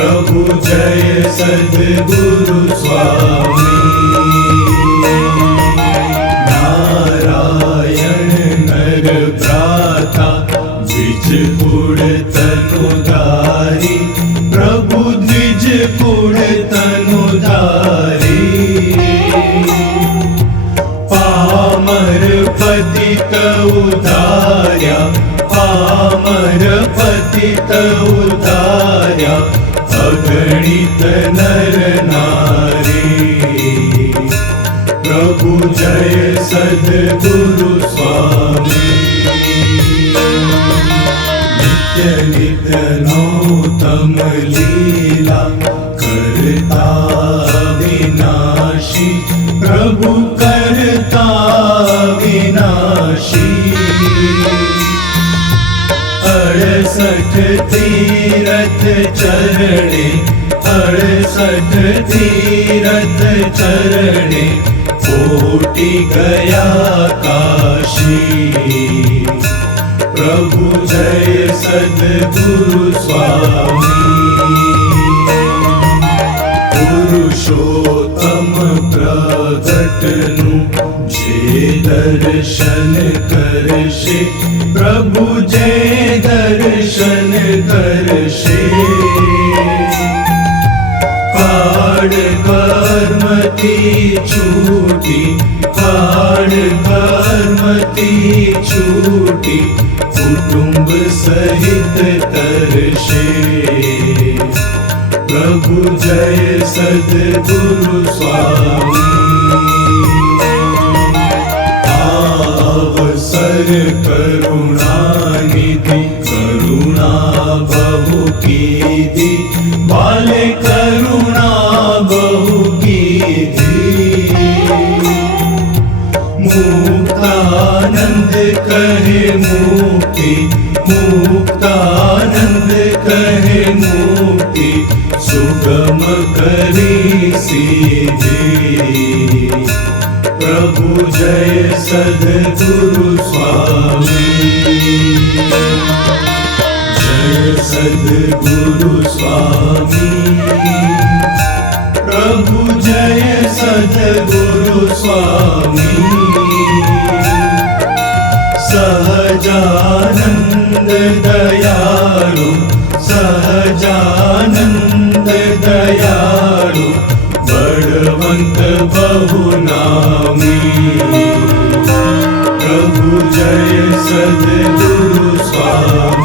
प्रभु जय सद्गुरु स्वामी। पतित उदार्या। पामर पतित उदार्या। अगणित नर नारी। प्रभु जय सद्गुरु स्वामी। नित्य नित्य नौतम लीला करता अड़सठ तीरथ चरणे अड़सठ तीरथ चरणे कोटि गया काशी। प्रभु जय सद्गुरु स्वामी। पुरुषोत्तम प्रगटनु दर्शन करशे, प्रभु जे दर्शन करशे। काड कर्मती छूटी काड कर्मती छूटी, कुटुंब सहित तरशे। प्रभु जय सद्गुरु स्वामी। कीधि बाले करुणा बहु कीधि मुक्तानंद कहे मुक्ति, मुक्तानंद कहे मुक्ति, सुगम करी सीधी। प्रभु जय सद्गुरु स्वामी। जय सद्गुरु स्वामी। प्रभु जय सद्गुरु स्वामी। सहजानन्द दयाळु सहजानन्द दयाळु बळवन्त बहुनामी प्रभु जय सद्गुरु स्वामी।